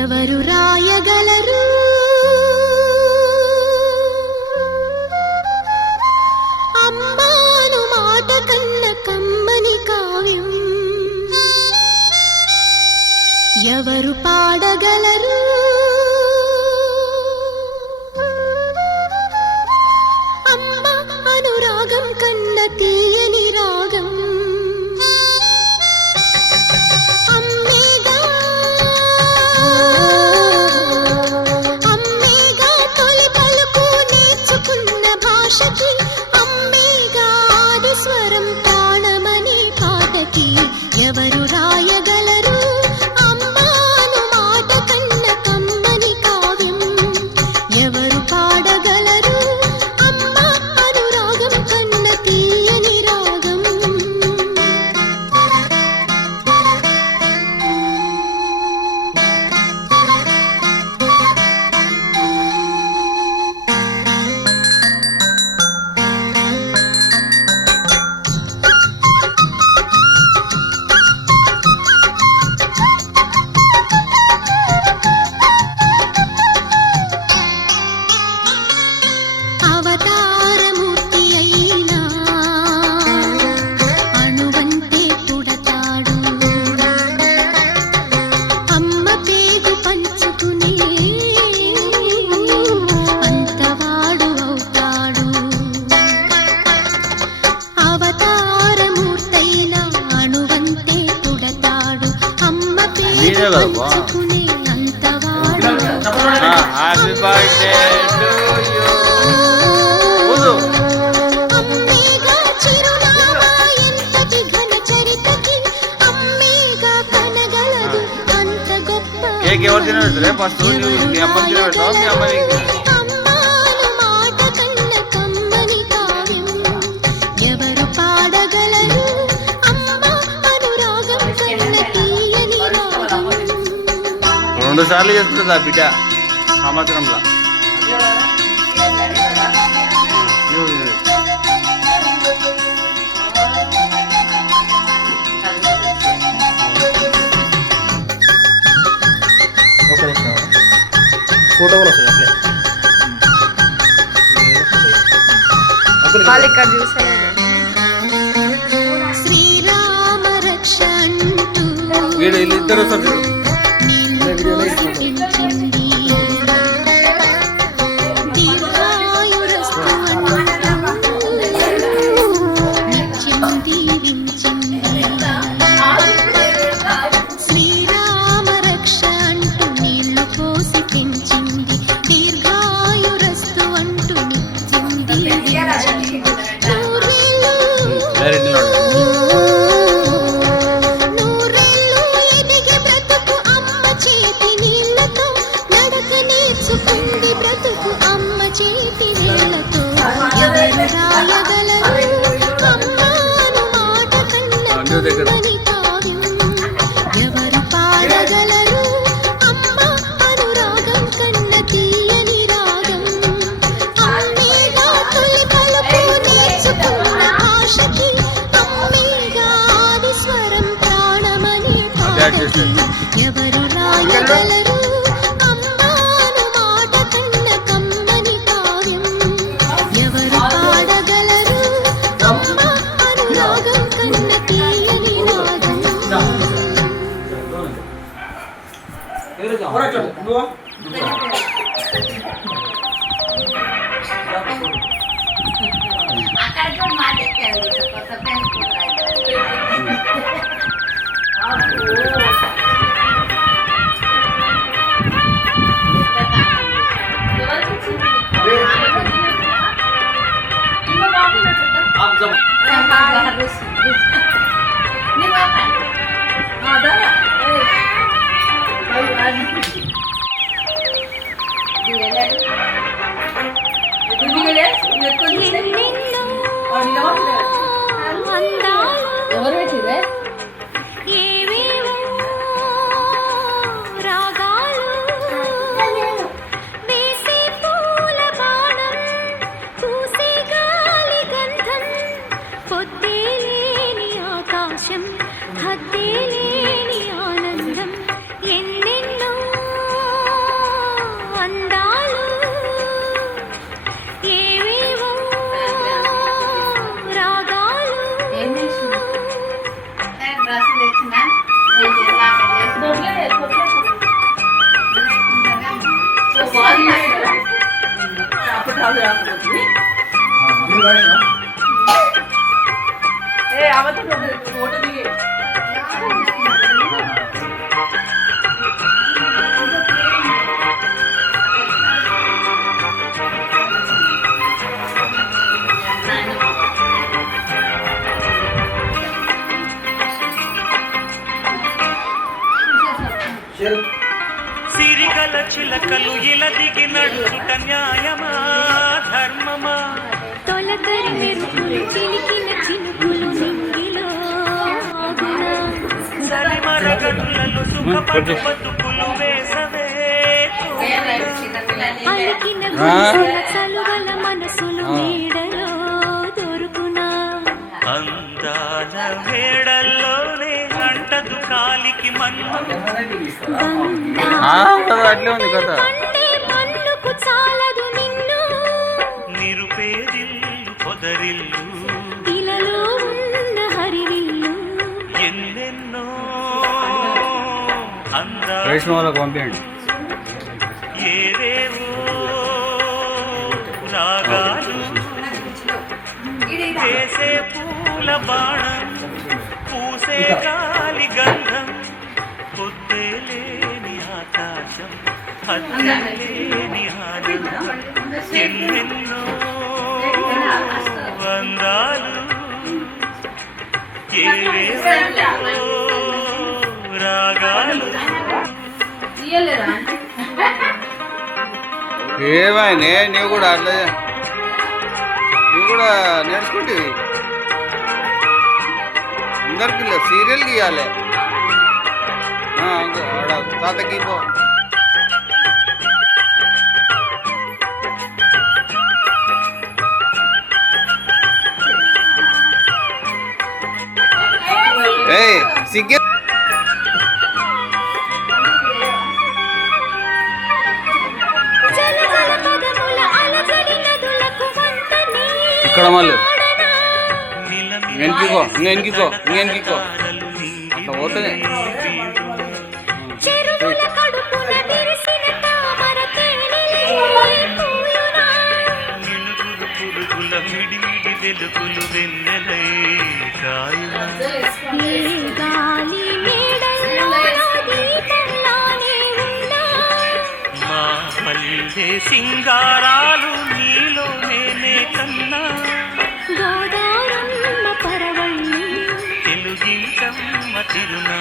ఎవరు రాయగలరు అమ్మాను మాట కన్న కమ్మని కావ్యం? ఎవరు పాడగలరు అమ్మ అనురాగం కన్న తీయని రాగం? అమ్మేగా తొలి పలుకు నేర్చుకున్న భాషకి, అమ్మేగా ఆది స్వరం ప్రాణమనే పాటకి. ఎవరు రాయగలరు అమ్మాను మాట కన్న కమ్మని కావ్యం? ఎవరు పాడగలరు అమ్మ అనురాగం కన్న తీయని రాగం? అవతారమూర్తి అయినా అణువంతే పుడతాడు, అమ్మ పేగు పంచుకునే అంతవాడు అవుతాడు. అవతారమూర్తైనా అణువంతే పుడతాడు, అమ్మ పేగు పంచుకునే అంతవాడు అవుతాడు. అమ్మేగా చిరునామా ఎంతటి ఘన చరితకి, అమ్మేగా కనగలదు అంత గొప్ప. అమ్మాను మాట కన్న కమ్మని కావ్యం? ఎవరు పాడగలరు అమ్మ అనురాగం కన్న తీయని రాగం? 2 సార్లు చేస్తుందా బిడ్డ సంవత్సరంలో? ఫోటో కూడా వస్తుంది వాళ్ళు ఇక్కడ చూసారు. శ్రీరామ రక్ష అంటూ వీళ్ళిద్దరు వస్తారు. నిన్ను పోషించింది, దీర్ఘాయురస్తు అంటూ నిత్యం దీవించింది. శ్రీరామ రక్ష అంటూ నీళ్లు పోసి పెంచింది, దీర్ఘాయురస్తు అంటూ నిత్యం దీవించింది. నూరేళ్ళు ఎదిగే బ్రతుకు అమ్మ చేతి నీళ్లతో, నడక నేర్చుకుంది బ్రతుకు అమ్మ చేతి నీళ్లతో. ఎవరు రాయగలరు అమ్మాను మాట కన్న కమ్మని కావ్యం? ఎవరు పాడగలరు అమ్మ అనురాగం కన్న తీయని రాగం? అమ్మేగా తొలి పలుకు నేర్చుకున్న భాషకి, అమ్మేగా ఆది స్వరం ప్రాణమనే పాటకి. ఎవరు రాయగలరు అమ్మాను మాట కన్న కమ్మని కావ్యం? ఎవరు పాడగలరు అమ్మ అనురాగం కన్న తీయని రాగం? ఎవరు పెట్టిరే? ఏవేవో రాగాలు వేసే పూల బాణం, పూసే గాలి గంధం, పొద్దేలేని ఆకాశం హద్దేలేని ఆనందం ఎన్నెన్నో అందాలు ఏవేవో రాగాలు సిరిగల చిలకలు ఇలా దిగి నడుచుట న్యాయమా ధర్మమా తొలకరి మెరుపులు చిలికిన చినుకులు నింగిలో ఆగునా సలిమరగతులలో సుఖపడు బతుకులు వేసవే అలికిన గుంసుల చలువల మనసులు మేడలో దొరుకునా అందాల వేడల్లోనే అంటదు కాలికి మన్ను అట్లే ఉంది కథ. పండే మన్నుకు చాలదు నిన్ను నిరుపేదిల్లు పొదరిల్లు ఇలలో ఉన్న హరివిల్లు ఎన్నెన్నో అందాలు వైష్ణవ వాళ్ళకి పంపించండి. ఏవేవో రాగాలు వేసే పూల బాణం పూసే గాలి గంధం పొద్దేలేని ఆకాశం హద్దేలేని ఆనందం ఎన్నెన్నో అందాలు ఏవేవో రాగాలు ఏమైనా నీవు కూడా అట్లా నువ్వు కూడా నేర్చుకుంటే అందరికి సీరియల్ గీయాలి. ఆడ తాతకి పో. సిగ్గే జలజల పదముల అలజడి నదులకు వంతనే ఇక్కడ మళ్ళీ ఆడనా ఇంకెందుకో ఇంకెందుకో అట్లా పోతుంది. చెరువుల కడుపున విరిసిన తామర తేనెలే పూయునా మినుగురు పురుగుల మిడిమిడి వెలుగులు వెన్నెలై కాయునా ఏ గాలి మేడల్లో దీపంలానే ఉన్నా మా పల్లె సింగారాలు నీలో నేనే కన్నా గోదారమ్మ పరవళ్ళి తెలుగించమ్మ తిరునా